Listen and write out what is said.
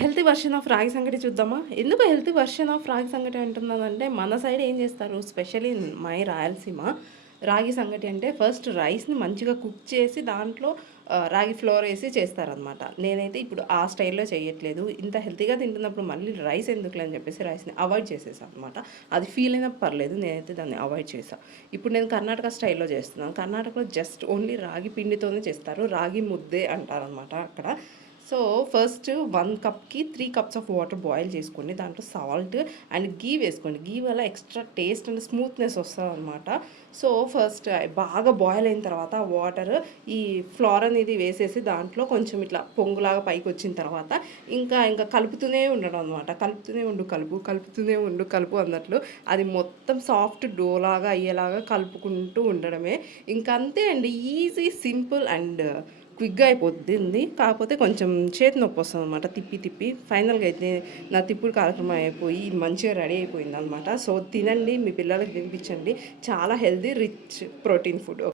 Healthy version of రాగి సంగటి చూద్దామా? ఎందుకు హెల్తీ వెర్షన్ ఆఫ్ రాగి సంగటి అంటున్నానంటే, మన సైడ్ ఏం చేస్తారు స్పెషల్లీ ఇన్ మై రాయలసీమ, రాగి సంగటి అంటే ఫస్ట్ రైస్‌ని మంచిగా కుక్ చేసి దాంట్లో రాగి ఫ్లోర్ ఏసి చేస్తారనమాట. నేనైతే ఇప్పుడు ఆ స్టైల్‌లో చేయట్లేదు. ఇంత హెల్తీగా తింటున్నప్పుడు మళ్ళీ రైస్ ఎందుకులే అని చెప్పేసి రైస్‌ని అవాయిడ్ చేసేసా అనమాట. అది ఫీల్ అయినా పర్లేదు. నేనైతే దాన్ని అవాయిడ్ చేశా. ఇప్పుడు నేను కర్ణాటక స్టైల్‌లో చేస్తున్నాను. కర్ణాటకలో జస్ట్ ఓన్లీ రాగి పిండితోనే చేస్తారు. రాగి ముద్దే అంటారనమాట అక్కడ. సో, ఫస్ట్ 1 కప్‌కి 3 కప్స్ ఆఫ్ వాటర్ బాయిల్ చేసుకోండి. దాంట్లో సాల్ట్ అండ్ ఘీ వేసుకోండి. ఘీ వల్ల ఎక్స్‌ట్రా టేస్ట్ అండ్ స్మూత్‌నెస్ వస్తదనమాట. సో, ఫస్ట్ బాగా బాయిల్ అయిన తర్వాత వాటర్ ఈ ఫ్లోర్ అనేది వేసేసి దాంట్లో కొంచెం ఇట్లా పొంగులాగా పైకొచ్చిన తర్వాత ఇంకా కలుపుతూనే ఉండడం అనమాట. కలుపుతూనే ఉండు కలుపు, కలుపుతూనే ఉండు కలుపు అన్నట్లు అది మొత్తం సాఫ్ట్ డో లాగా అయ్యేలాగా కలుపుకుంటూ ఉండడమే. ఇంక అంతే అండి. ఈజీ, సింపుల్ అండ్ క్విక్‌గా అయిపోతుంది. కాకపోతే కొంచెం చేతి నొప్పొస్తదనమాట తిప్పి తిప్పి. ఫైనల్‌గా అయితే నా తిప్పుడు కార్యక్రమం అయిపోయి మంచిగా రెడీ అయిపోయిందనమాట. సో, తినండి. మీ పిల్లలకి తినిపించండి. చాలా హెల్తీ, రిచ్ ప్రోటీన్ ఫుడ్.